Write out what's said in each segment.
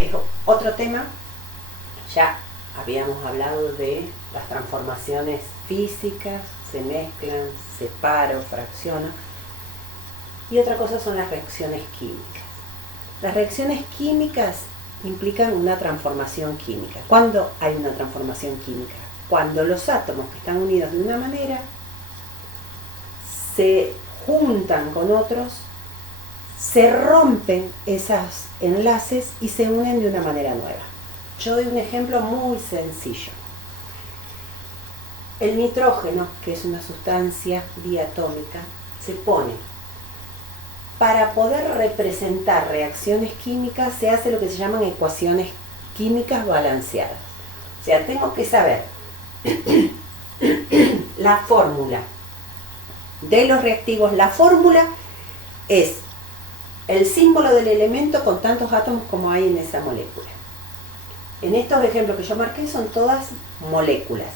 Es otro tema. Ya habíamos hablado de las transformaciones físicas, se mezclan, separo, fracciono. Y otra cosa son las reacciones químicas. Las reacciones químicas implican una transformación química. ¿Cuándo hay una transformación química? Cuando los átomos que están unidos de una manera se juntan con otros, se rompen esos enlaces y se unen de una manera nueva. Yo doy un ejemplo muy sencillo. El nitrógeno, que es una sustancia diatómica, se pone. Para poder representar reacciones químicas se hace lo que se llaman ecuaciones químicas balanceadas. O sea, tengo que saber la fórmula de los reactivos. La fórmula es el símbolo del elemento con tantos átomos como hay en esa molécula. En estos ejemplos que yo marqué son todas moléculas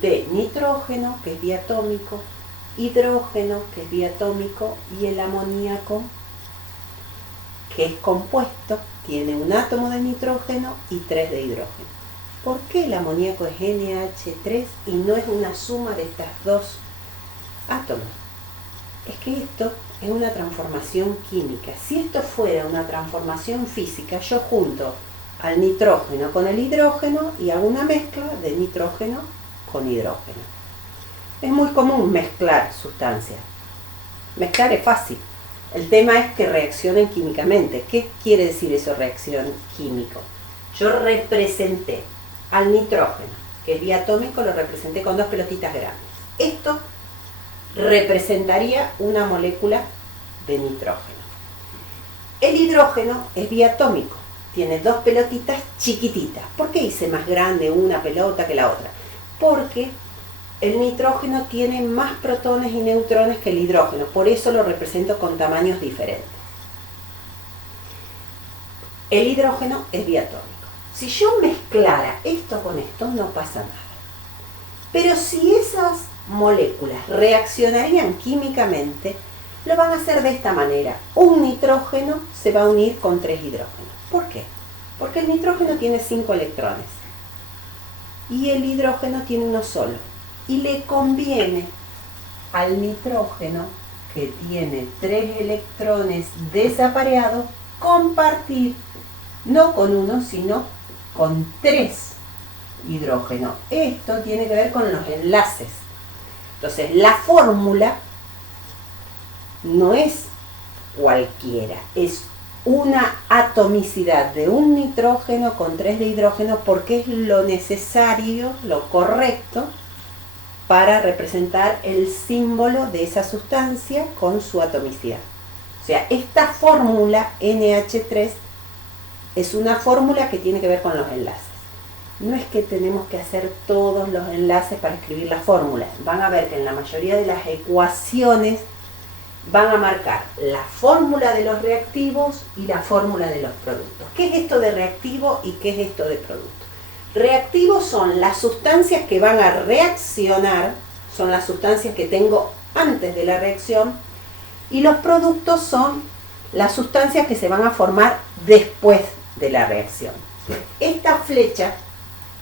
de nitrógeno, que es diatómico, hidrógeno, que es diatómico, y el amoníaco, que es compuesto, tiene un átomo de nitrógeno y 3 de hidrógeno. ¿Por qué el amoníaco es NH3 y no es una suma de estas dos átomos? Es que esto es una transformación química. Si esto fuera una transformación física, yo junto al nitrógeno con el hidrógeno y hago una mezcla de nitrógeno con hidrógeno. Es muy común mezclar sustancias. Mezclar es fácil. El tema es que reaccionen químicamente. ¿Qué quiere decir eso, reacción químico? Yo representé al nitrógeno, que es diatómico, lo representé con 2 pelotitas grandes. Esto representaría una molécula de nitrógeno. El hidrógeno es diatómico, tiene 2 pelotitas chiquititas. ¿Por qué hice más grande una pelota que la otra? Porque el nitrógeno tiene más protones y neutrones que el hidrógeno, por eso lo represento con tamaños diferentes. El hidrógeno es diatómico. Si yo mezclara esto con esto, no pasa nada. Pero si esas moléculas reaccionarían químicamente, lo van a hacer de esta manera. Un nitrógeno se va a unir con 3 hidrógenos. ¿Por qué? Porque el nitrógeno tiene 5 electrones y el hidrógeno tiene uno solo. Y le conviene al nitrógeno, que tiene 3 electrones desapareados, compartir no con uno, sino con 3 hidrógenos. Esto tiene que ver con los enlaces. Entonces, la fórmula no es cualquiera, es una atomicidad de un nitrógeno con 3 de hidrógeno, porque es lo necesario, lo correcto, para representar el símbolo de esa sustancia con su atomicidad. O sea, esta fórmula NH3 es una fórmula que tiene que ver con los enlaces. No es que tenemos que hacer todos los enlaces para escribir la fórmula. Van a ver que en la mayoría de las ecuaciones van a marcar la fórmula de los reactivos y la fórmula de los productos. ¿Qué es esto de reactivo y qué es esto de producto? Reactivos son las sustancias que van a reaccionar, son las sustancias que tengo antes de la reacción, y los productos son las sustancias que se van a formar después de la reacción. Esta flecha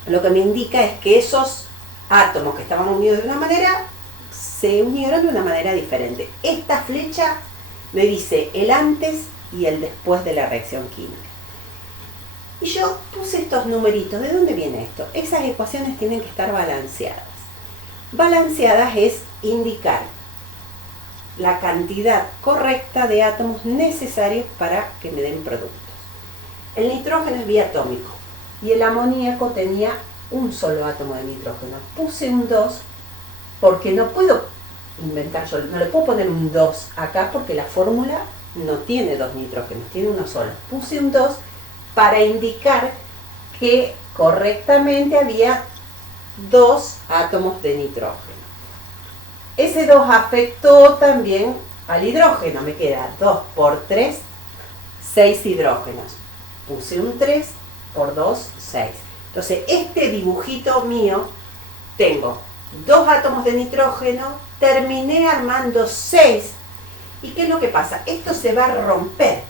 lo que me indica es que esos átomos que estaban unidos de una manera se unieron de una manera diferente. Esta flecha me dice el antes y el después de la reacción química. Y yo puse estos numeritos. ¿De dónde viene esto? Esas ecuaciones tienen que estar balanceadas. Balanceadas es indicar la cantidad correcta de átomos necesarios para que me den productos. El nitrógeno es biatómico y el amoníaco tenía un solo átomo de nitrógeno. Puse un 2 porque no puedo inventar yo, no le puedo poner un 2 acá porque la fórmula no tiene 2 nitrógenos, tiene uno solo. Puse un 2 para indicar que correctamente había 2 átomos de nitrógeno. Ese 2 afectó también al hidrógeno, me queda 2 por 3, 6 hidrógenos. Puse un 3 por 2, 6. Entonces, este dibujito mío, tengo 2 átomos de nitrógeno, terminé armando 6. ¿Y qué es lo que pasa? Esto se va a romper.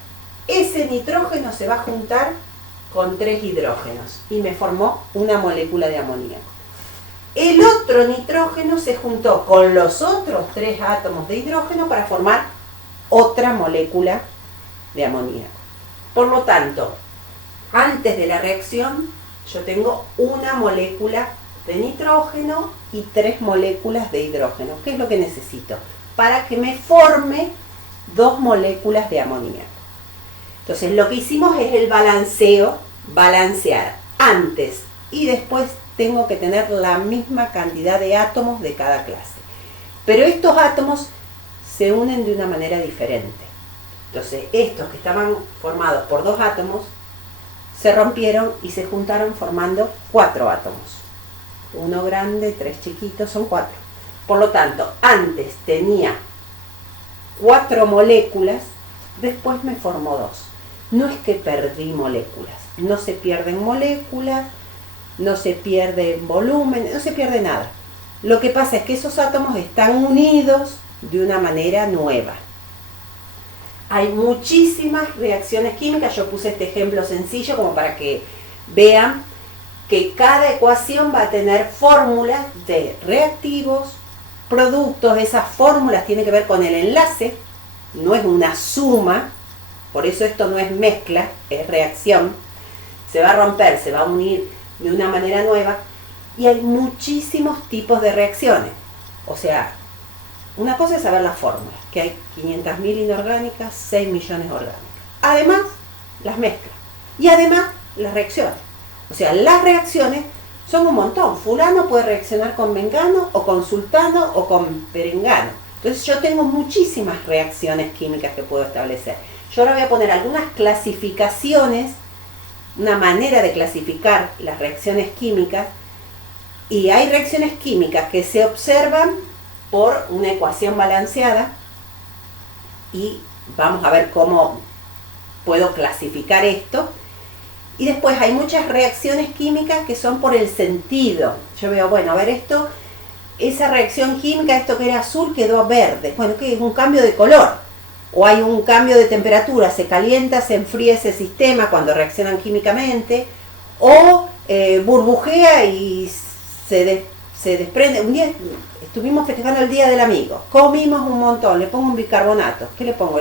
Ese nitrógeno se va a juntar con 3 hidrógenos y me formó una molécula de amoníaco. El otro nitrógeno se juntó con los otros 3 átomos de hidrógeno para formar otra molécula de amoníaco. Por lo tanto, antes de la reacción, yo tengo una molécula de nitrógeno y 3 moléculas de hidrógeno. ¿Qué es lo que necesito? Para que me forme 2 moléculas de amoníaco. Entonces, lo que hicimos es el balanceo, balancear antes y después tengo que tener la misma cantidad de átomos de cada clase. Pero estos átomos se unen de una manera diferente. Entonces, estos que estaban formados por 2 átomos se rompieron y se juntaron formando 4 átomos. 1 grande, 3 chiquitos, son 4. Por lo tanto, antes tenía 4 moléculas, después me formó 2. No es que perdí moléculas, no se pierden moléculas, no se pierde volumen, no se pierde nada. Lo que pasa es que esos átomos están unidos de una manera nueva. Hay muchísimas reacciones químicas, yo puse este ejemplo sencillo como para que vean que cada ecuación va a tener fórmulas de reactivos, productos. Esas fórmulas tienen que ver con el enlace, no es una suma, por eso esto no es mezcla, es reacción. Se va a romper, se va a unir de una manera nueva y hay muchísimos tipos de reacciones. O sea, una cosa es saber la fórmula, que hay 500.000 inorgánicas, 6 millones orgánicas. Además, las mezclas y además las reacciones. O sea, las reacciones son un montón. Fulano puede reaccionar con mengano o con sultano o con perengano. Entonces yo tengo muchísimas reacciones químicas que puedo establecer. Yo ahora voy a poner algunas clasificaciones, una manera de clasificar las reacciones químicas. Y hay reacciones químicas que se observan por una ecuación balanceada y vamos a ver cómo puedo clasificar esto. Y después hay muchas reacciones químicas que son por el sentido. Yo veo, bueno, a ver esto, esa reacción química, esto que era azul quedó verde. Bueno, ¿qué es? Un cambio de color. O hay un cambio de temperatura, se calienta, se enfría ese sistema cuando reaccionan químicamente. O burbujea y se desprende. Un día estuvimos festejando el Día del Amigo, comimos un montón, le pongo un bicarbonato. ¿Qué le pongo?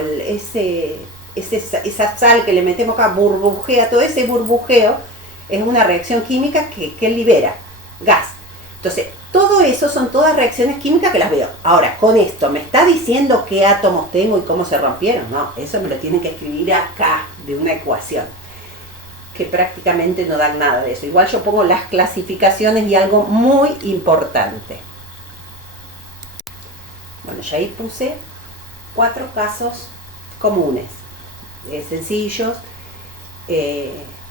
Esa sal que le metemos acá, burbujea, todo ese burbujeo es una reacción química que libera gas. Entonces, todo eso son todas reacciones químicas que las veo. Ahora, con esto, ¿me está diciendo qué átomos tengo y cómo se rompieron? No, eso me lo tienen que escribir acá, de una ecuación, que prácticamente no dan nada de eso. Igual yo pongo las clasificaciones y algo muy importante. Bueno, ya ahí puse 4 casos comunes, sencillos.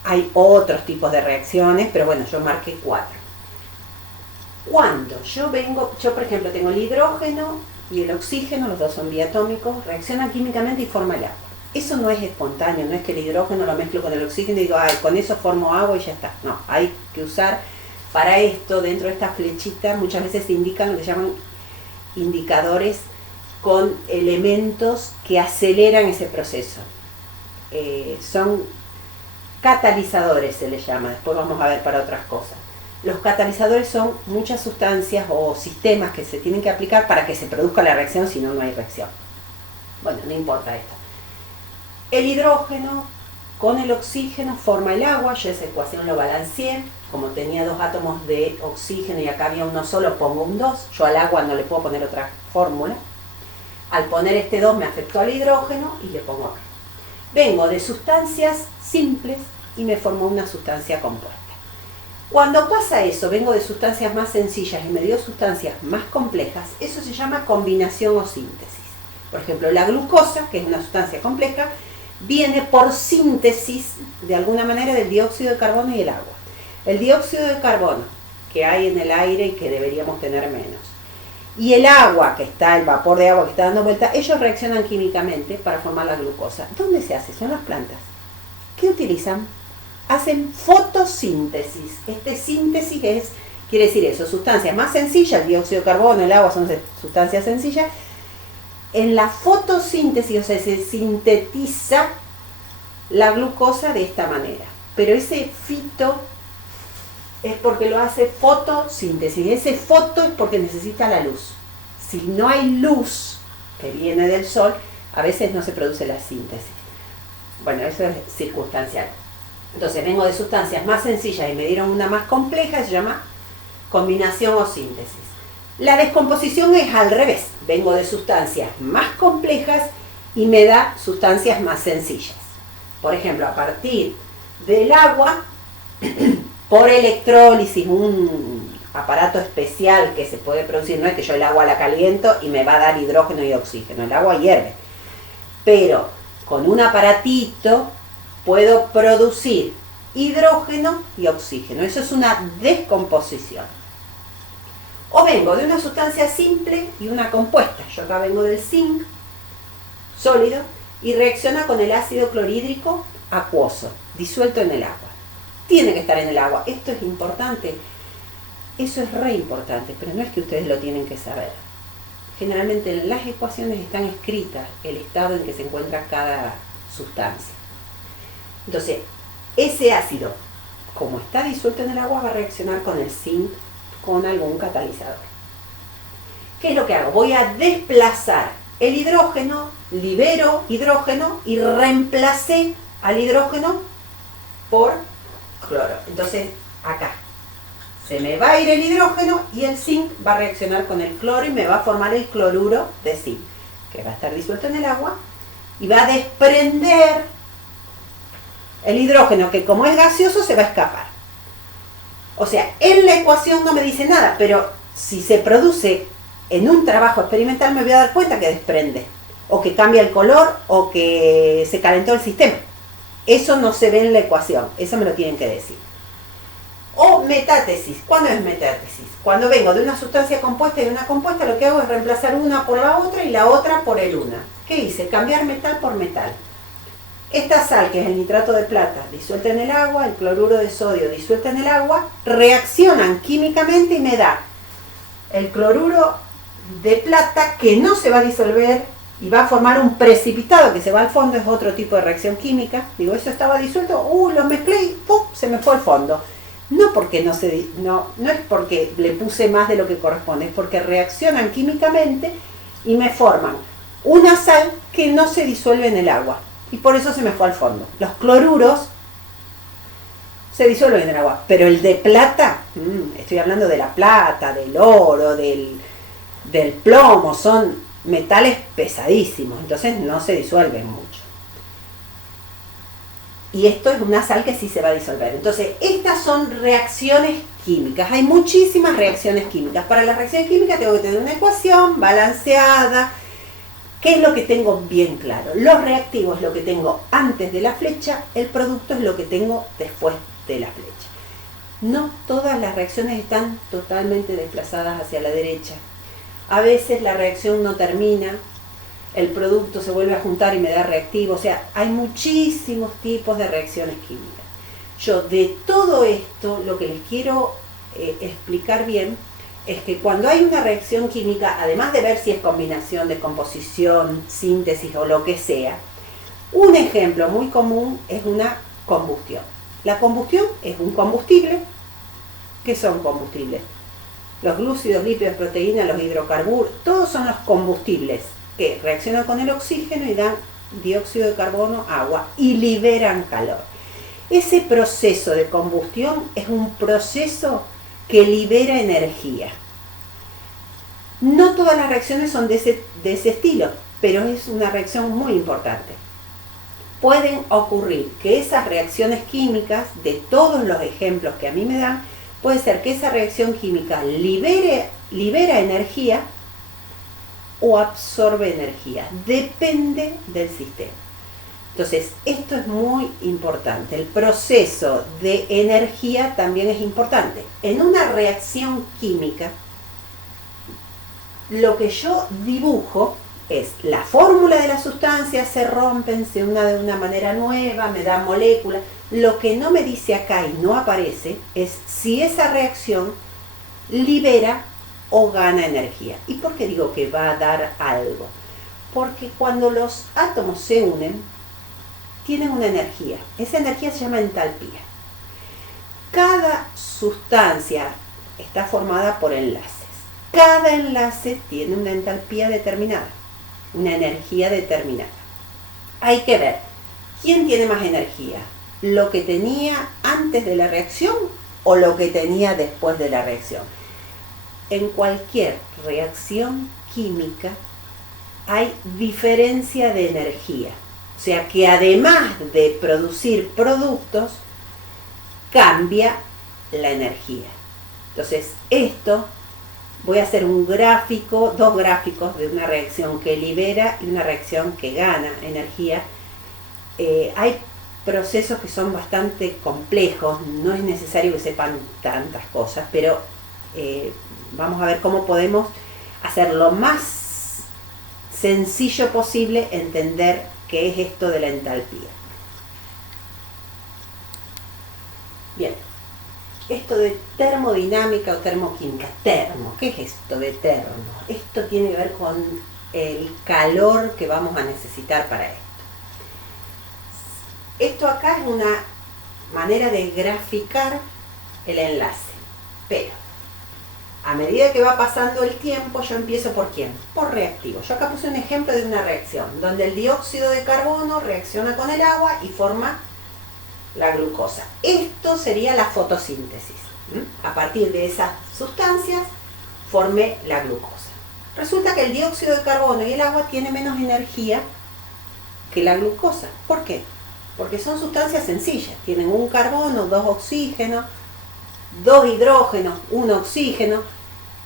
Hay otros tipos de reacciones, pero bueno, yo marqué 4. Cuando yo por ejemplo tengo el hidrógeno y el oxígeno, los dos son diatómicos, reaccionan químicamente y forman el agua. Eso no es espontáneo, no es que el hidrógeno lo mezclo con el oxígeno y digo, ay, con eso formo agua y ya está. No, hay que usar para esto, dentro de esta flechita, muchas veces se indican lo que llaman indicadores con elementos que aceleran ese proceso. Son catalizadores, se les llama, después vamos a ver para otras cosas. Los catalizadores son muchas sustancias o sistemas que se tienen que aplicar para que se produzca la reacción, si no, no hay reacción. Bueno, no importa esto. El hidrógeno con el oxígeno forma el agua, yo esa ecuación lo balanceé, como tenía 2 átomos de oxígeno y acá había uno solo, pongo un 2, yo al agua no le puedo poner otra fórmula. Al poner este 2 me afectó al hidrógeno y le pongo acá. Vengo de sustancias simples y me formó una sustancia compuesta. Cuando pasa eso, vengo de sustancias más sencillas y me dio sustancias más complejas, eso se llama combinación o síntesis. Por ejemplo, la glucosa, que es una sustancia compleja, viene por síntesis, de alguna manera, del dióxido de carbono y el agua. El dióxido de carbono que hay en el aire y que deberíamos tener menos, y el agua, que está, el vapor de agua que está dando vuelta, ellos reaccionan químicamente para formar la glucosa. ¿Dónde se hace? Son las plantas. ¿Qué utilizan? Hacen fotosíntesis. Síntesis quiere decir eso, sustancias más sencillas, el dióxido de carbono, el agua son sustancias sencillas. En la fotosíntesis, o sea, se sintetiza la glucosa de esta manera. pero ese fito es porque lo hace fotosíntesis. Ese foto es porque necesita la luz. Si no hay luz que viene del sol, a veces no se produce la síntesis. Bueno, eso es circunstancial. Entonces vengo de sustancias más sencillas y me dieron una más compleja, se llama combinación o síntesis. La descomposición es al revés. Vengo de sustancias más complejas y me da sustancias más sencillas. Por ejemplo, a partir del agua, por electrólisis, un aparato especial que se puede producir, no es que yo el agua la caliento y me va a dar hidrógeno y oxígeno, el agua hierve. Pero con un aparatito puedo producir hidrógeno y oxígeno. Eso es una descomposición. O vengo de una sustancia simple y una compuesta. Yo acá vengo del zinc sólido y reacciona con el ácido clorhídrico acuoso, disuelto en el agua. Tiene que estar en el agua. Esto es importante. Eso es re importante, pero no es que ustedes lo tienen que saber. Generalmente en las ecuaciones están escritas el estado en que se encuentra cada sustancia. Entonces, ese ácido, como está disuelto en el agua, va a reaccionar con el zinc con algún catalizador. ¿Qué es lo que hago? Voy a desplazar el hidrógeno, libero hidrógeno y reemplacé al hidrógeno por cloro. Entonces, acá se me va a ir el hidrógeno y el zinc va a reaccionar con el cloro y me va a formar el cloruro de zinc, que va a estar disuelto en el agua y va a desprender el hidrógeno, que como es gaseoso se va a escapar. O sea, en la ecuación no me dice nada, pero si se produce en un trabajo experimental me voy a dar cuenta que desprende, o que cambia el color, o que se calentó el sistema. Eso no se ve en la ecuación, eso me lo tienen que decir. O metátesis. ¿Cuándo es metátesis? Cuando vengo de una sustancia compuesta y de una compuesta, lo que hago es reemplazar una por la otra y la otra por el una. ¿Qué hice? Cambiar metal por metal. Esta sal, que es el nitrato de plata, disuelta en el agua, el cloruro de sodio disuelta en el agua, reaccionan químicamente y me da el cloruro de plata que no se va a disolver y va a formar un precipitado que se va al fondo. Es otro tipo de reacción química. Digo, eso estaba disuelto, lo mezclé y ¡pum!, se me fue al fondo. No porque no es porque le puse más de lo que corresponde, es porque reaccionan químicamente y me forman una sal que no se disuelve en el agua. Y por eso se me fue al fondo. Los cloruros se disuelven en el agua, pero el de plata, estoy hablando de la plata, del oro, del plomo, son metales pesadísimos, entonces no se disuelven mucho. Y esto es una sal que sí se va a disolver. Entonces, estas son reacciones químicas. Hay muchísimas reacciones químicas. Para las reacciones químicas tengo que tener una ecuación balanceada. ¿Qué es lo que tengo bien claro? Los reactivos es lo que tengo antes de la flecha, el producto es lo que tengo después de la flecha. No todas las reacciones están totalmente desplazadas hacia la derecha. A veces la reacción no termina, el producto se vuelve a juntar y me da reactivo. O sea, hay muchísimos tipos de reacciones químicas. Yo de todo esto lo que les quiero explicar bien es que cuando hay una reacción química, además de ver si es combinación, descomposición, síntesis o lo que sea, un ejemplo muy común es una combustión. La combustión es un combustible. ¿Qué son combustibles? Los glúcidos, lípidos, proteínas, los hidrocarburos, todos son los combustibles que reaccionan con el oxígeno y dan dióxido de carbono, agua y liberan calor. Ese proceso de combustión es un proceso que libera energía. No todas las reacciones son de ese estilo, pero es una reacción muy importante. Pueden ocurrir que esas reacciones químicas, de todos los ejemplos que a mí me dan, puede ser que esa reacción química libera energía o absorbe energía. Depende del sistema. Entonces, esto es muy importante. El proceso de energía también es importante. En una reacción química, lo que yo dibujo es la fórmula de la sustancia, se rompen, se una de una manera nueva, me da moléculas. Lo que no me dice acá y no aparece es si esa reacción libera o gana energía. ¿Y por qué digo que va a dar algo? Porque cuando los átomos se unen, tienen una energía. Esa energía se llama entalpía. esta sustancia está formada por enlaces. Cada enlace tiene una entalpía determinada, una energía determinada. Hay que ver, ¿quién tiene más energía? ¿Lo que tenía antes de la reacción o lo que tenía después de la reacción? En cualquier reacción química hay diferencia de energía. O sea que además de producir productos, cambia la energía. Entonces, voy a hacer un gráfico, dos gráficos de una reacción que libera y una reacción que gana energía. Hay procesos que son bastante complejos, no es necesario que sepan tantas cosas, pero vamos a ver cómo podemos hacer lo más sencillo posible entender qué es esto de la entalpía. Bien, esto de termodinámica o termoquímica. Termo, ¿qué es esto de termo? Esto tiene que ver con el calor que vamos a necesitar para esto. Esto acá es una manera de graficar el enlace, pero a medida que va pasando el tiempo, yo empiezo ¿por quién? Por reactivo. Yo acá puse un ejemplo de una reacción, donde el dióxido de carbono reacciona con el agua y forma la glucosa. Esto sería la fotosíntesis. A partir de esas sustancias, formé la glucosa. Resulta que el dióxido de carbono y el agua tienen menos energía que la glucosa. ¿Por qué? Porque son sustancias sencillas. Tienen un carbono, dos oxígenos, dos hidrógenos, un oxígeno.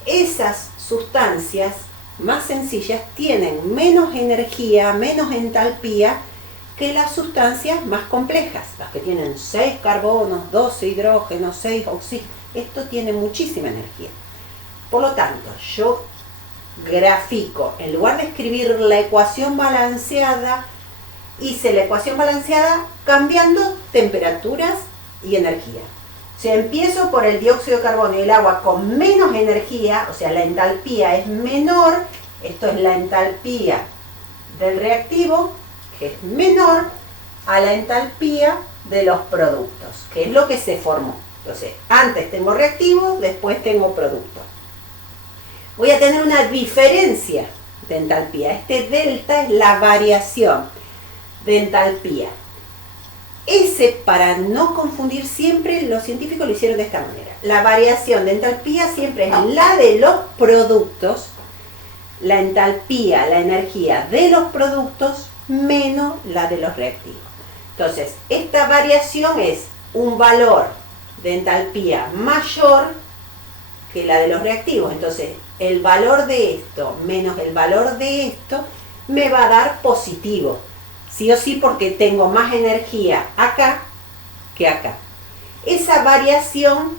Esas sustancias más sencillas tienen menos energía, menos entalpía que las sustancias más complejas, las que tienen 6 carbonos, 12 hidrógenos, 6 oxígenos. Esto tiene muchísima energía. Por lo tanto, yo grafico, en lugar de escribir la ecuación balanceada, hice la ecuación balanceada cambiando temperaturas y energía. O sea, empiezo por el dióxido de carbono y el agua con menos energía, o sea, la entalpía es menor. Esto es la entalpía del reactivo, que es menor a la entalpía de los productos, que es lo que se formó. Entonces, antes tengo reactivo, después tengo producto. Voy a tener una diferencia de entalpía. Este delta es la variación de entalpía. Para no confundir siempre, los científicos lo hicieron de esta manera. La variación de entalpía siempre es la de los productos, la entalpía, la energía de los productos, menos la de los reactivos. Entonces, esta variación es un valor de entalpía mayor que la de los reactivos. Entonces, el valor de esto menos el valor de esto me va a dar positivo. Sí o sí, porque tengo más energía acá que acá. Esa variación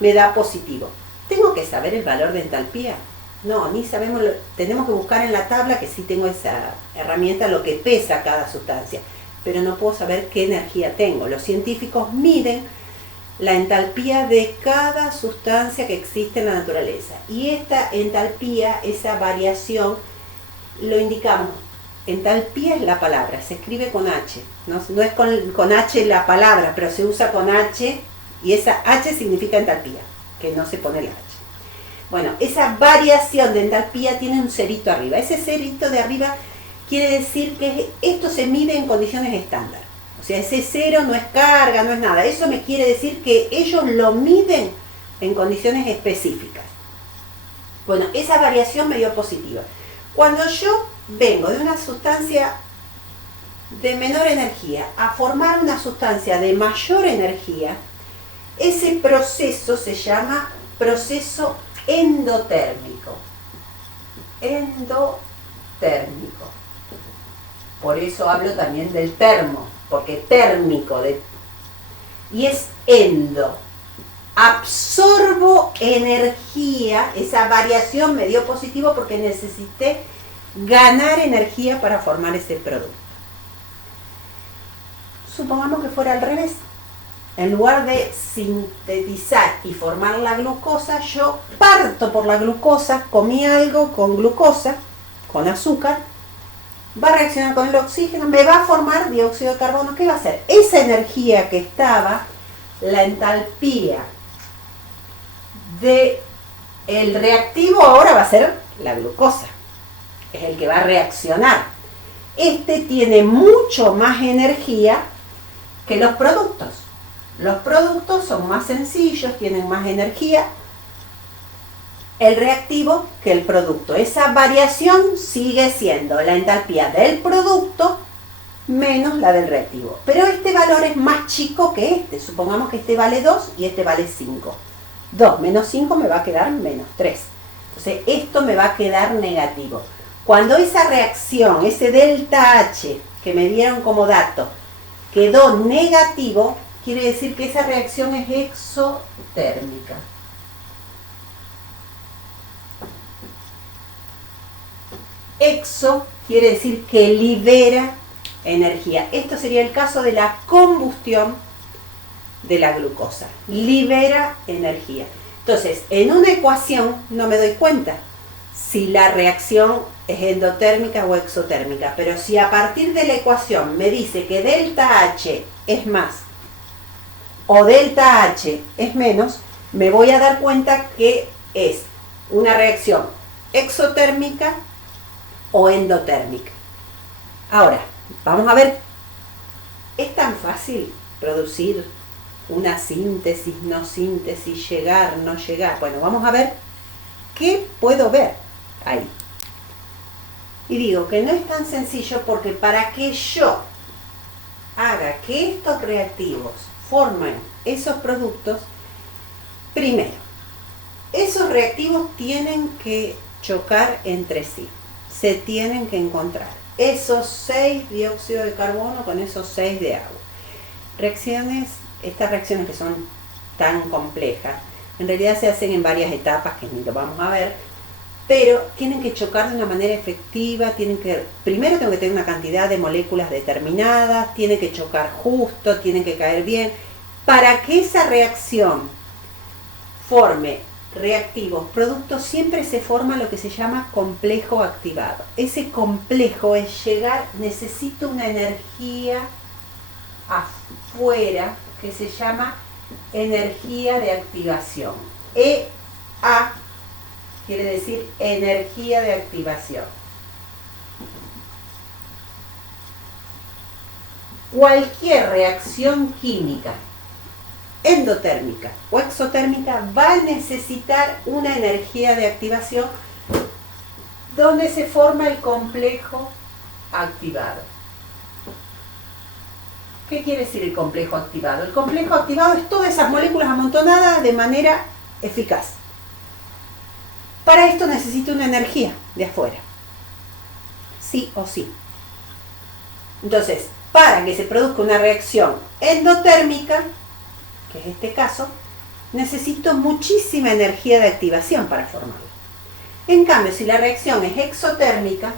me da positivo. ¿Tengo que saber el valor de entalpía? No, ni sabemos, tenemos que buscar en la tabla, que sí tengo esa herramienta, lo que pesa cada sustancia, pero no puedo saber qué energía tengo. Los científicos miden la entalpía de cada sustancia que existe en la naturaleza. Y esta entalpía, esa variación, lo indicamos. Entalpía es la palabra, se escribe con H, no es con H la palabra, pero se usa con H, y esa H significa entalpía, que no se pone la H. Bueno, esa variación de entalpía tiene un cerito arriba. Ese cerito de arriba quiere decir que esto se mide en condiciones estándar. O sea, ese cero no es carga, no es nada. Eso me quiere decir que ellos lo miden en condiciones específicas. Bueno, esa variación me dio positiva. Cuando yo vengo de una sustancia de menor energía a formar una sustancia de mayor energía, ese proceso se llama proceso endotérmico. Endotérmico. Por eso hablo también del termo, porque térmico, y es endo. Absorbo energía, esa variación me dio positivo porque necesité ganar energía para formar ese producto. Supongamos que fuera al revés. En lugar de sintetizar y formar la glucosa, yo parto por la glucosa, comí algo con glucosa, con azúcar, va a reaccionar con el oxígeno, me va a formar dióxido de carbono. ¿Qué va a hacer? Esa energía que estaba, la entalpía el reactivo ahora va a ser la glucosa, es el que va a reaccionar. Este tiene mucho más energía que los productos. Los productos son más sencillos, tienen más energía, el reactivo que el producto. Esa variación sigue siendo la entalpía del producto menos la del reactivo. Pero este valor es más chico que este. Supongamos que este vale 2 y este vale 5. 2 menos 5 me va a quedar menos 3. Entonces esto me va a quedar negativo. Cuando esa reacción, ese delta H que me dieron como dato, quedó negativo, quiere decir que esa reacción es exotérmica. Exo quiere decir que libera energía. Esto sería el caso de la combustión de la glucosa. Libera energía. Entonces, en una ecuación no me doy cuenta si la reacción es endotérmica o exotérmica, pero si a partir de la ecuación me dice que delta H es más o delta H es menos, me voy a dar cuenta que es una reacción exotérmica o endotérmica. Ahora, vamos a ver, ¿es tan fácil producir una síntesis, no síntesis, llegar, no llegar? Bueno, vamos a ver qué puedo ver ahí. Y digo que no es tan sencillo porque para que yo haga que estos reactivos formen esos productos, primero, esos reactivos tienen que chocar entre sí, se tienen que encontrar esos 6 dióxido de carbono con esos 6 de agua. Estas reacciones que son tan complejas, en realidad se hacen en varias etapas que ni lo vamos a ver, pero tienen que chocar de una manera efectiva, primero tengo que tener una cantidad de moléculas determinadas, tienen que chocar justo, tienen que caer bien, para que esa reacción forme reactivos, productos, siempre se forma lo que se llama complejo activado. Ese complejo es llegar, necesito una energía afuera que se llama energía de activación. EA quiere decir energía de activación. Cualquier reacción química endotérmica o exotérmica va a necesitar una energía de activación donde se forma el complejo activado. ¿Qué quiere decir el complejo activado? El complejo activado es todas esas moléculas amontonadas de manera eficaz. Para esto necesito una energía de afuera, sí o sí. Entonces, para que se produzca una reacción endotérmica, que es este caso, necesito muchísima energía de activación para formarla. En cambio, si la reacción es exotérmica,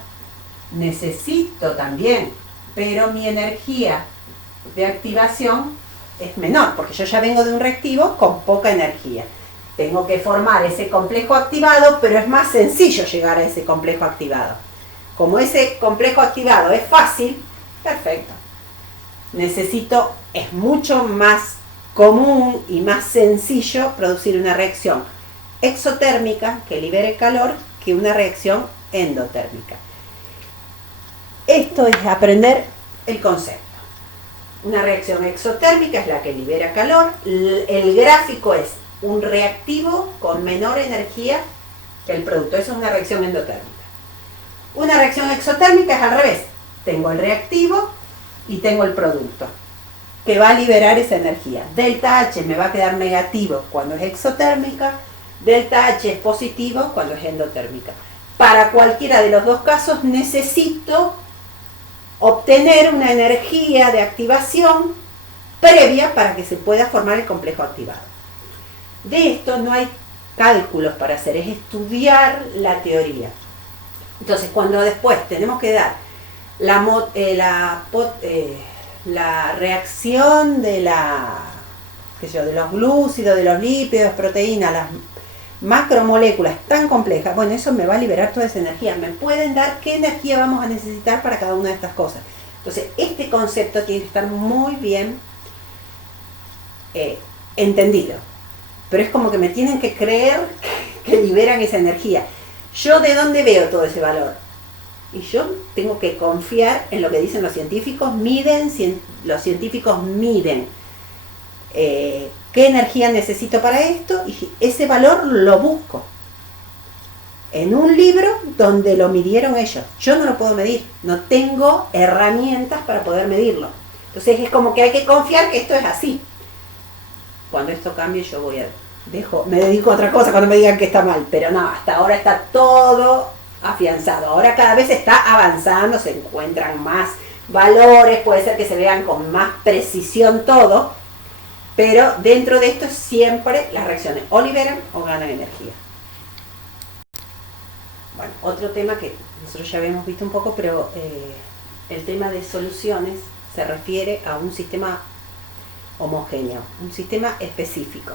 necesito también, pero mi energía de activación es menor, porque yo ya vengo de un reactivo con poca energía. Tengo que formar ese complejo activado, pero es más sencillo llegar a ese complejo activado. Como ese complejo activado es fácil, perfecto. Es mucho más común y más sencillo producir una reacción exotérmica que libere calor que una reacción endotérmica. Esto es aprender el concepto. Una reacción exotérmica es la que libera calor. El gráfico es un reactivo con menor energía que el producto. Eso es una reacción endotérmica. Una reacción exotérmica es al revés. Tengo el reactivo y tengo el producto que va a liberar esa energía. Delta H me va a quedar negativo cuando es exotérmica, delta H es positivo cuando es endotérmica. Para cualquiera de los dos casos necesito obtener una energía de activación previa para que se pueda formar el complejo activado. De esto no hay cálculos para hacer, es estudiar la teoría. Entonces, cuando después tenemos que dar la reacción de de los glúcidos, de los lípidos, proteínas, las macromoléculas tan complejas, bueno, eso me va a liberar toda esa energía. Me pueden dar qué energía vamos a necesitar para cada una de estas cosas. Entonces, este concepto tiene que estar muy bien entendido. pero es como que me tienen que creer que liberan esa energía. ¿Yo de dónde veo todo ese valor? Y yo tengo que confiar en lo que dicen los científicos. Los científicos miden qué energía necesito para esto y ese valor lo busco en un libro donde lo midieron ellos. Yo no lo puedo medir, no tengo herramientas para poder medirlo. Entonces es como que hay que confiar que esto es así. Cuando esto cambie yo me dedico a otra cosa cuando me digan que está mal, pero no, hasta ahora está todo afianzado. Ahora cada vez está avanzando, se encuentran más valores, puede ser que se vean con más precisión todo, pero dentro de esto siempre las reacciones o liberan o ganan energía. Bueno, otro tema que nosotros ya habíamos visto un poco, pero el tema de soluciones se refiere a un sistema homogéneo, un sistema específico.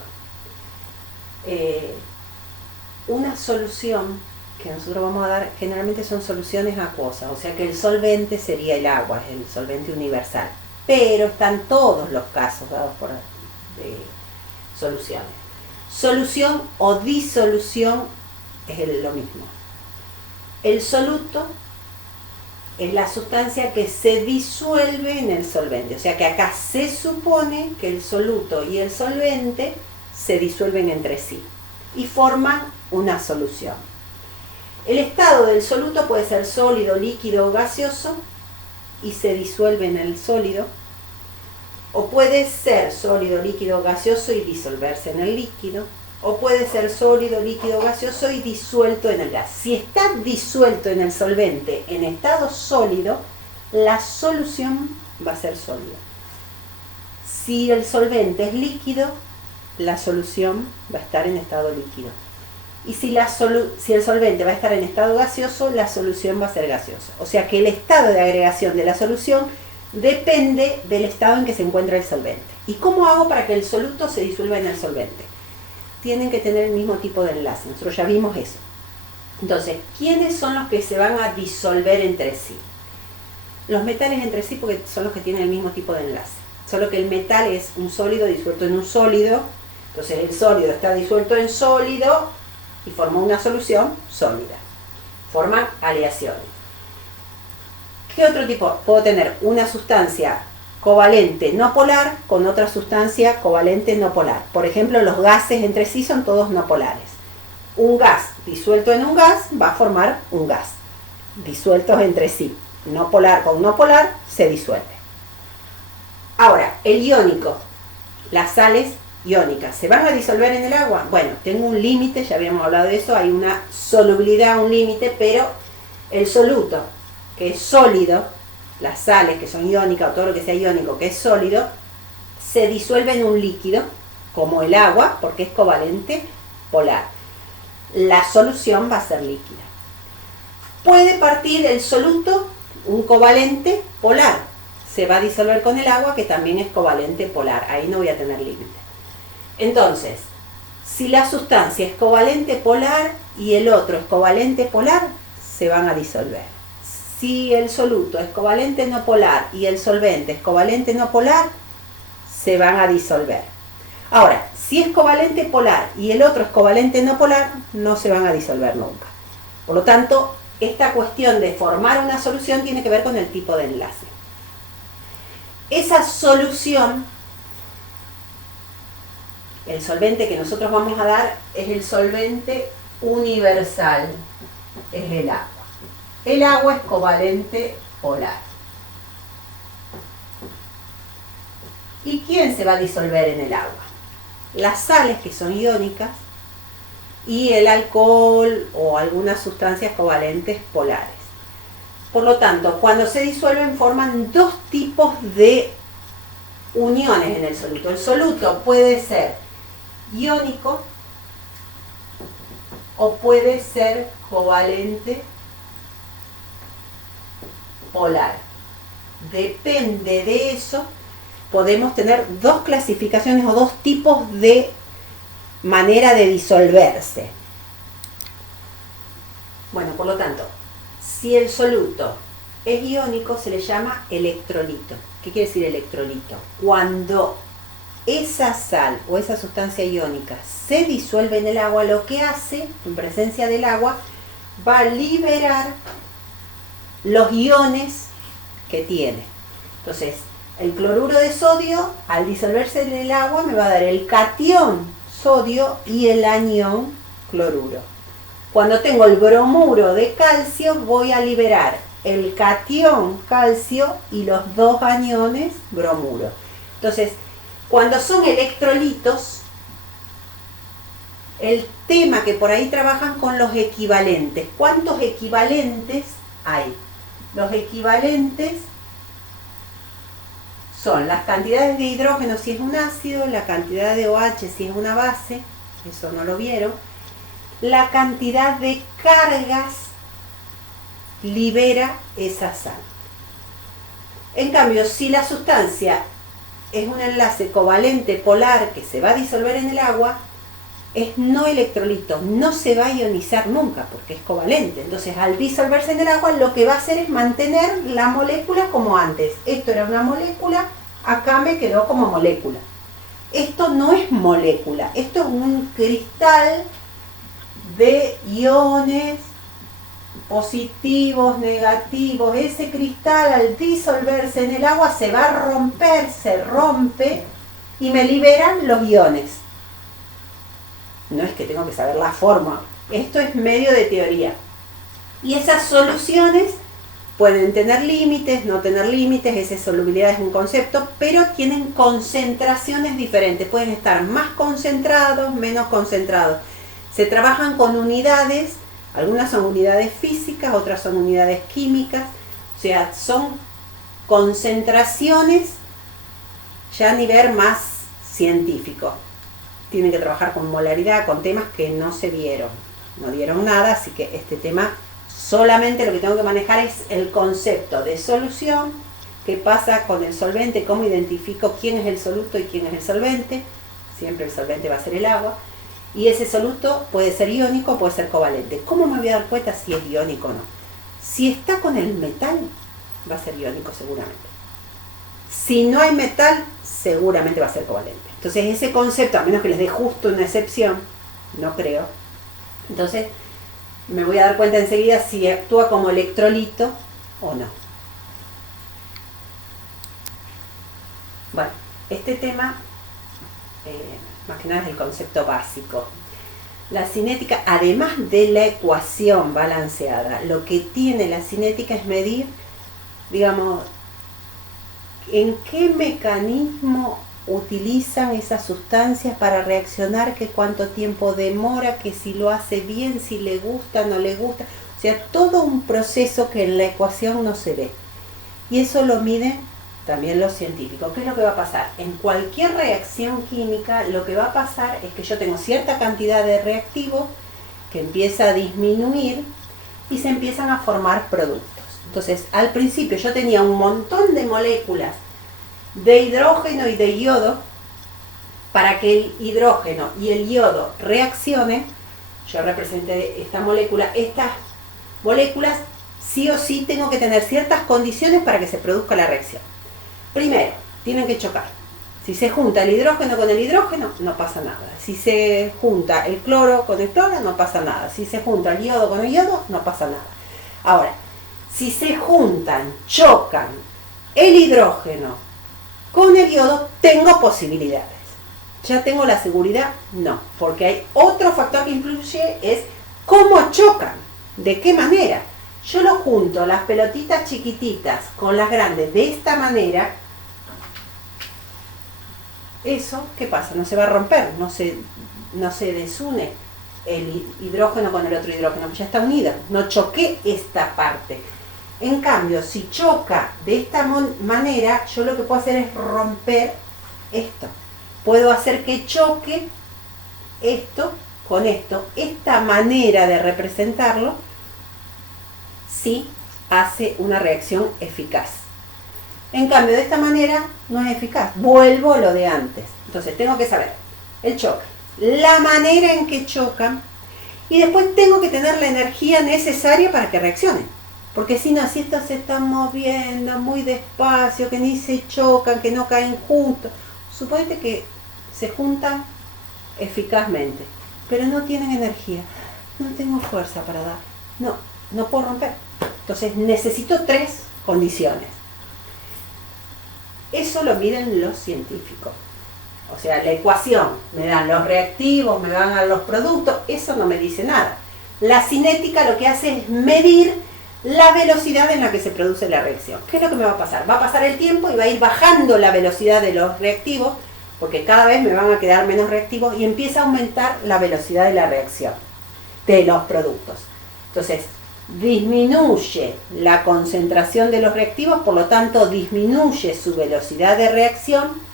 Una solución que nosotros vamos a dar generalmente son soluciones acuosas, o sea que el solvente sería el agua, es el solvente universal, pero están todos los casos dados por soluciones. Solución o disolución es lo mismo. El soluto es la sustancia que se disuelve en el solvente, o sea que acá se supone que el soluto y el solvente se disuelven entre sí y forman una solución. El estado del soluto puede ser sólido, líquido o gaseoso y se disuelve en el sólido, o puede ser sólido, líquido o gaseoso y disolverse en el líquido, o puede ser sólido, líquido o gaseoso y disuelto en el gas. Si está disuelto en el solvente en estado sólido, la solución va a ser sólida. Si el solvente es líquido, la solución va a estar en estado líquido. Y si el solvente va a estar en estado gaseoso, la solución va a ser gaseosa. O sea que el estado de agregación de la solución depende del estado en que se encuentra el solvente. ¿Y cómo hago para que el soluto se disuelva en el solvente? Tienen que tener el mismo tipo de enlace. Nosotros ya vimos eso. Entonces, ¿quiénes son los que se van a disolver entre sí? Los metales entre sí, porque son los que tienen el mismo tipo de enlace. Solo que el metal es un sólido disuelto en un sólido. Entonces el sólido está disuelto en sólido y forma una solución sólida. Forman aleaciones. ¿Qué otro tipo? Puedo tener una sustancia covalente no polar con otra sustancia covalente no polar. Por ejemplo, los gases entre sí son todos no polares. Un gas disuelto en un gas va a formar un gas. Disueltos entre sí. No polar con no polar se disuelve. Ahora, el iónico. Las sales iónicas, ¿se van a disolver en el agua? Bueno, tengo un límite, ya habíamos hablado de eso, hay una solubilidad, un límite, pero el soluto, que es sólido, las sales que son iónicas o todo lo que sea iónico que es sólido, se disuelve en un líquido, como el agua, porque es covalente polar. La solución va a ser líquida. Puede partir el soluto, un covalente polar, se va a disolver con el agua, que también es covalente polar, ahí no voy a tener límite. Entonces, si la sustancia es covalente polar y el otro es covalente polar, se van a disolver. Si el soluto es covalente no polar y el solvente es covalente no polar, se van a disolver. Ahora, si es covalente polar y el otro es covalente no polar, no se van a disolver nunca. Por lo tanto, esta cuestión de formar una solución tiene que ver con el tipo de enlace. Esa solución, el solvente que nosotros vamos a dar es el solvente universal, es el agua. El agua es covalente polar. ¿Y quién se va a disolver en el agua? Las sales, que son iónicas, y el alcohol o algunas sustancias covalentes polares. Por lo tanto, cuando se disuelven forman dos tipos de uniones en el soluto. El soluto puede ser iónico o puede ser covalente polar. Depende de eso, podemos tener dos clasificaciones o dos tipos de manera de disolverse. Bueno, por lo tanto, si el soluto es iónico se le llama electrolito. ¿Qué quiere decir electrolito? Cuando esa sal o esa sustancia iónica se disuelve en el agua, lo que hace, en presencia del agua, va a liberar los iones que tiene. Entonces, el cloruro de sodio, al disolverse en el agua, me va a dar el catión sodio y el anión cloruro. Cuando tengo el bromuro de calcio, voy a liberar el catión calcio y los dos aniones bromuro. Entonces, cuando son electrolitos, el tema que por ahí trabajan con los equivalentes. ¿Cuántos equivalentes hay? Los equivalentes son las cantidades de hidrógeno si es un ácido, la cantidad de OH si es una base, eso no lo vieron, la cantidad de cargas libera esa sal. En cambio, si la sustancia es un enlace covalente polar que se va a disolver en el agua, es no electrolito, no se va a ionizar nunca porque es covalente. Entonces, al disolverse en el agua, lo que va a hacer es mantener la molécula como antes. Esto era una molécula, acá me quedó como molécula. Esto no es molécula, esto es un cristal de iones positivos, negativos. Ese cristal, al disolverse en el agua, se va a romper, se rompe y me liberan los iones. No es que tengo que saber la forma, esto es medio de teoría. Y esas soluciones pueden tener límites, no tener límites, esa solubilidad es un concepto, pero tienen concentraciones diferentes, pueden estar más concentrados, menos concentrados. Se trabajan con unidades, algunas son unidades físicas, otras son unidades químicas, o sea, son concentraciones ya a nivel más científico. Tienen que trabajar con molaridad, con temas que no se vieron, no dieron nada, así que este tema solamente lo que tengo que manejar es el concepto de solución, qué pasa con el solvente, cómo identifico quién es el soluto y quién es el solvente, siempre el solvente va a ser el agua, y ese soluto puede ser iónico, puede ser covalente. ¿Cómo me voy a dar cuenta si es iónico o no? Si está con el metal, va a ser iónico seguramente. Si no hay metal, seguramente va a ser covalente. Entonces ese concepto, a menos que les dé justo una excepción, no creo, entonces me voy a dar cuenta enseguida si actúa como electrolito o no. Bueno, este tema, más que nada es el concepto básico. La cinética, además de la ecuación balanceada, lo que tiene la cinética es medir, digamos, en qué mecanismo utilizan esas sustancias para reaccionar, que cuánto tiempo demora, que si lo hace bien, si le gusta, no le gusta. O sea, todo un proceso que en la ecuación no se ve. Y eso lo miden también los científicos. ¿Qué es lo que va a pasar? En cualquier reacción química, lo que va a pasar es que yo tengo cierta cantidad de reactivos que empieza a disminuir y se empiezan a formar productos. Entonces, al principio yo tenía un montón de moléculas de hidrógeno y de yodo. Para que el hidrógeno y el yodo reaccionen, yo representé esta molécula, estas moléculas sí o sí tengo que tener ciertas condiciones para que se produzca la reacción. Primero, tienen que chocar. Si se junta el hidrógeno con el hidrógeno, no pasa nada. Si se junta el cloro con el cloro, no pasa nada. Si se junta el yodo con el yodo, no pasa nada. Ahora, si se juntan, chocan el hidrógeno con el yodo, tengo posibilidades. ¿Ya tengo la seguridad? No, porque hay otro factor que influye, es cómo chocan, de qué manera. Yo lo junto, las pelotitas chiquititas con las grandes, de esta manera. Eso, ¿qué pasa? No se va a romper, no se desune el hidrógeno con el otro hidrógeno, ya está unido, no choqué esta parte. En cambio, si choca de esta manera, yo lo que puedo hacer es romper esto. Puedo hacer que choque esto con esto. Esta manera de representarlo sí hace una reacción eficaz. En cambio, de esta manera no es eficaz. Vuelvo a lo de antes. Entonces, tengo que saber el choque, la manera en que chocan, y después tengo que tener la energía necesaria para que reaccionen. Porque si no, si estos se están moviendo muy despacio, que ni se chocan, que no caen juntos, Suponete que se juntan eficazmente, pero no tienen energía. No tengo fuerza para dar. No puedo romper. Entonces necesito 3 condiciones. Eso lo miden los científicos. O sea, la ecuación, me dan los reactivos, me dan los productos, eso no me dice nada. La cinética lo que hace es medir la velocidad en la que se produce la reacción. ¿Qué es lo que me va a pasar? Va a pasar el tiempo y va a ir bajando la velocidad de los reactivos, porque cada vez me van a quedar menos reactivos y empieza a aumentar la velocidad de la reacción de los productos. Entonces, disminuye la concentración de los reactivos, por lo tanto disminuye su velocidad de reacción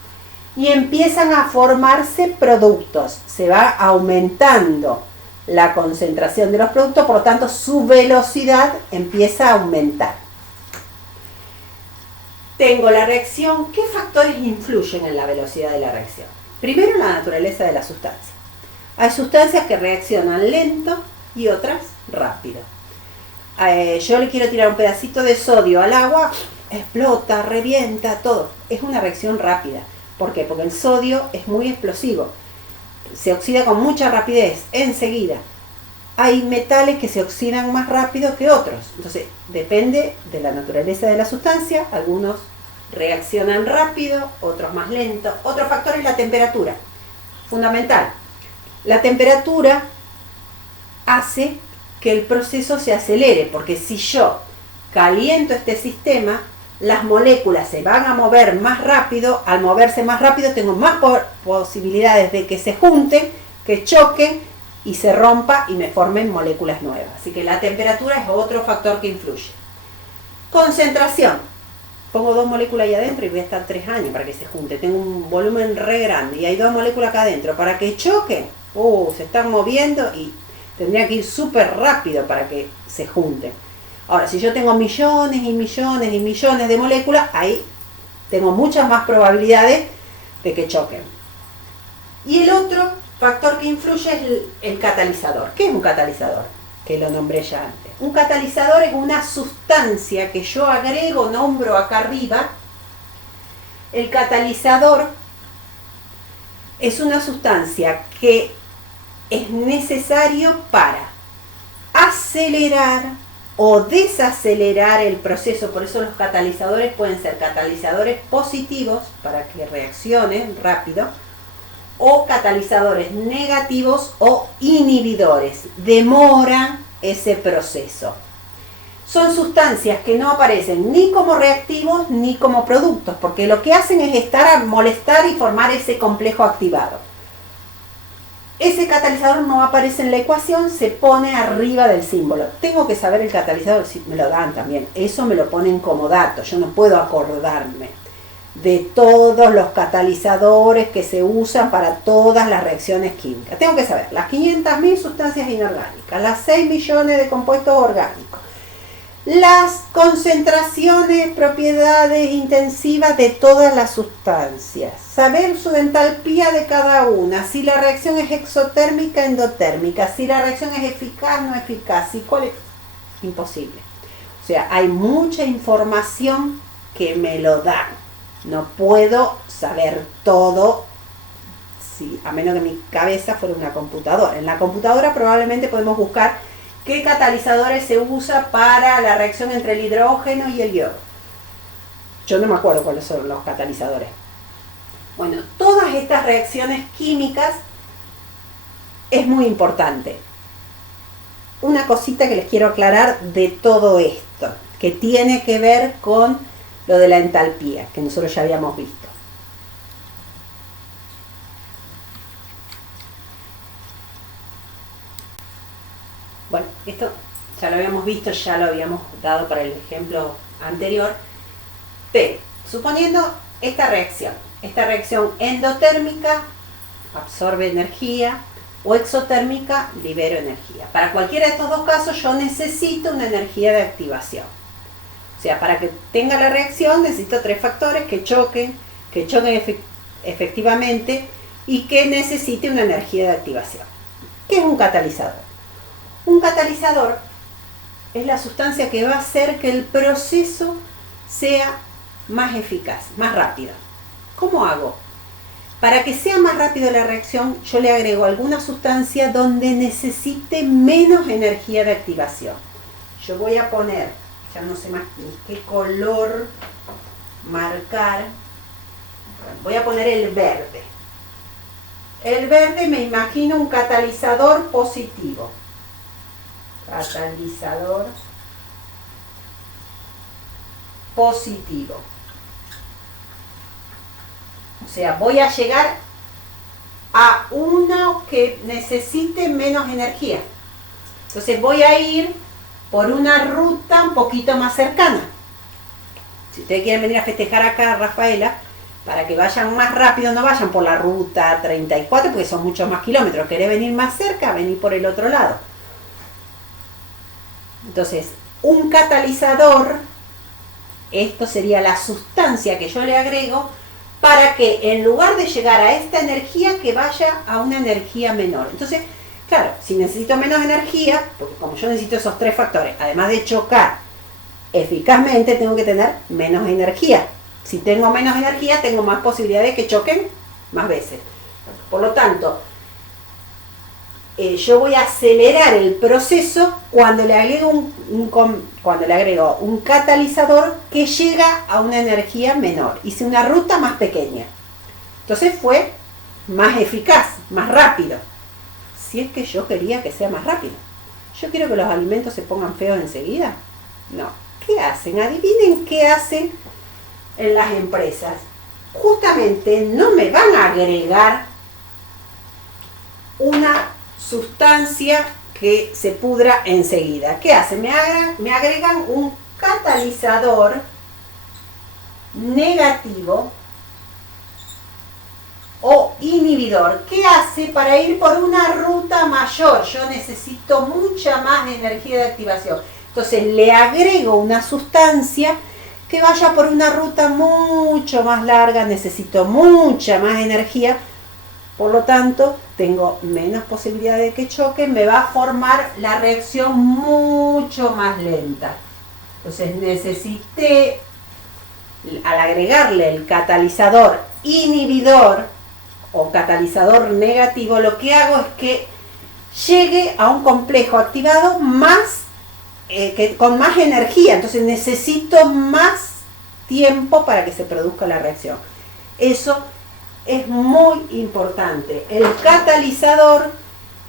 y empiezan a formarse productos. Se va aumentando la concentración de los productos, por lo tanto su velocidad empieza a aumentar. Tengo la reacción. ¿Qué factores influyen en la velocidad de la reacción? Primero, la naturaleza de la sustancia. Hay sustancias que reaccionan lento y otras rápido. Yo le quiero tirar un pedacito de sodio al agua, explota, revienta, todo. Es una reacción rápida. ¿Por qué? Porque el sodio es muy explosivo. Se oxida con mucha rapidez, enseguida. Hay metales que se oxidan más rápido que otros. Entonces, depende de la naturaleza de la sustancia. Algunos reaccionan rápido, otros más lento. Otro factor es la temperatura. Fundamental. La temperatura hace que el proceso se acelere, porque si yo caliento este sistema, las moléculas se van a mover más rápido. Al moverse más rápido tengo más posibilidades de que se junten, que choquen y se rompa y me formen moléculas nuevas. Así que la temperatura es otro factor que influye. Concentración. Pongo 2 moléculas ahí adentro y voy a estar 3 años para que se junten. Tengo un volumen re grande y hay 2 moléculas acá adentro. Para que choquen, se están moviendo y tendría que ir súper rápido para que se junten. Ahora, si yo tengo millones y millones y millones de moléculas, ahí tengo muchas más probabilidades de que choquen. Y el otro factor que influye es el catalizador. ¿Qué es un catalizador? Que lo nombré ya antes. Un catalizador es una sustancia que yo agrego, nombro acá arriba. El catalizador es una sustancia que es necesario para acelerar o desacelerar el proceso. Por eso los catalizadores pueden ser catalizadores positivos para que reaccionen rápido, o catalizadores negativos o inhibidores, demoran ese proceso. Son sustancias que no aparecen ni como reactivos ni como productos, porque lo que hacen es estar a molestar y formar ese complejo activado. Ese catalizador no aparece en la ecuación, se pone arriba del símbolo. Tengo que saber el catalizador, si me lo dan también, eso me lo ponen como dato, yo no puedo acordarme de todos los catalizadores que se usan para todas las reacciones químicas. Tengo que saber las 500.000 sustancias inorgánicas, las 6 millones de compuestos orgánicos, las concentraciones, propiedades intensivas de todas las sustancias, saber su entalpía de cada una, si la reacción es exotérmica, endotérmica, si la reacción es eficaz, no eficaz, si cuál es. Imposible. O sea, hay mucha información que me lo dan. No puedo saber todo, a menos que mi cabeza fuera una computadora. En la computadora probablemente podemos buscar qué catalizadores se usa para la reacción entre el hidrógeno y el yodo. Yo no me acuerdo cuáles son los catalizadores. Bueno, todas estas reacciones químicas es muy importante. Una cosita que les quiero aclarar de todo esto, que tiene que ver con lo de la entalpía, que nosotros ya habíamos visto. Bueno, esto ya lo habíamos visto, ya lo habíamos dado para el ejemplo anterior, pero suponiendo esta reacción endotérmica absorbe energía o exotérmica libero energía. Para cualquiera de estos dos casos yo necesito una energía de activación. O sea, para que tenga la reacción necesito 3 factores que choquen efectivamente y que necesite una energía de activación. ¿Qué es un catalizador? Un catalizador es la sustancia que va a hacer que el proceso sea más eficaz, más rápido. ¿Cómo hago? Para que sea más rápido la reacción, yo le agrego alguna sustancia donde necesite menos energía de activación. Yo voy a poner, ya no sé más ni qué color marcar, voy a poner el verde. El verde me imagino un catalizador positivo. Catalizador positivo. O sea, voy a llegar a uno que necesite menos energía. Entonces voy a ir por una ruta un poquito más cercana. Si ustedes quieren venir a festejar acá, Rafaela, para que vayan más rápido, no vayan por la ruta 34, porque son muchos más kilómetros. ¿Querés venir más cerca? Venir por el otro lado. Entonces, un catalizador, esto sería la sustancia que yo le agrego, para que en lugar de llegar a esta energía, que vaya a una energía menor. Entonces, claro, si necesito menos energía, porque como yo necesito esos tres factores, además de chocar eficazmente, tengo que tener menos energía. Si tengo menos energía, tengo más posibilidades de que choquen más veces. Por lo tanto, yo voy a acelerar el proceso cuando le agrego un catalizador que llega a una energía menor. Hice una ruta más pequeña. Entonces fue más eficaz, más rápido. Si es que yo quería que sea más rápido. ¿Yo quiero que los alimentos se pongan feos enseguida? No. ¿Qué hacen? Adivinen qué hacen en las empresas. Justamente no me van a agregar una sustancia que se pudra enseguida. ¿Qué hacen? Me agregan un catalizador negativo o inhibidor. ¿Qué hace? Para ir por una ruta mayor, yo necesito mucha más energía de activación. Entonces le agrego una sustancia que vaya por una ruta mucho más larga, necesito mucha más energía, por lo tanto tengo menos posibilidad de que choque, me va a formar la reacción mucho más lenta. Entonces necesité, al agregarle el catalizador inhibidor o catalizador negativo, lo que hago es que llegue a un complejo activado con más energía, entonces necesito más tiempo para que se produzca la reacción. Eso es muy importante. El catalizador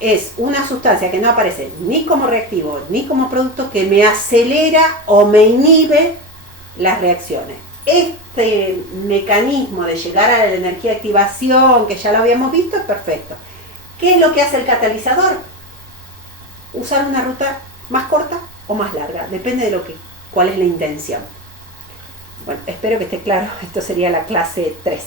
es una sustancia que no aparece ni como reactivo ni como producto, que me acelera o me inhibe las reacciones. Este mecanismo de llegar a la energía de activación, que ya lo habíamos visto, es perfecto. ¿Qué es lo que hace el catalizador? Usar una ruta más corta o más larga, depende de cuál es la intención. Bueno, espero que esté claro. Esto sería la clase 3.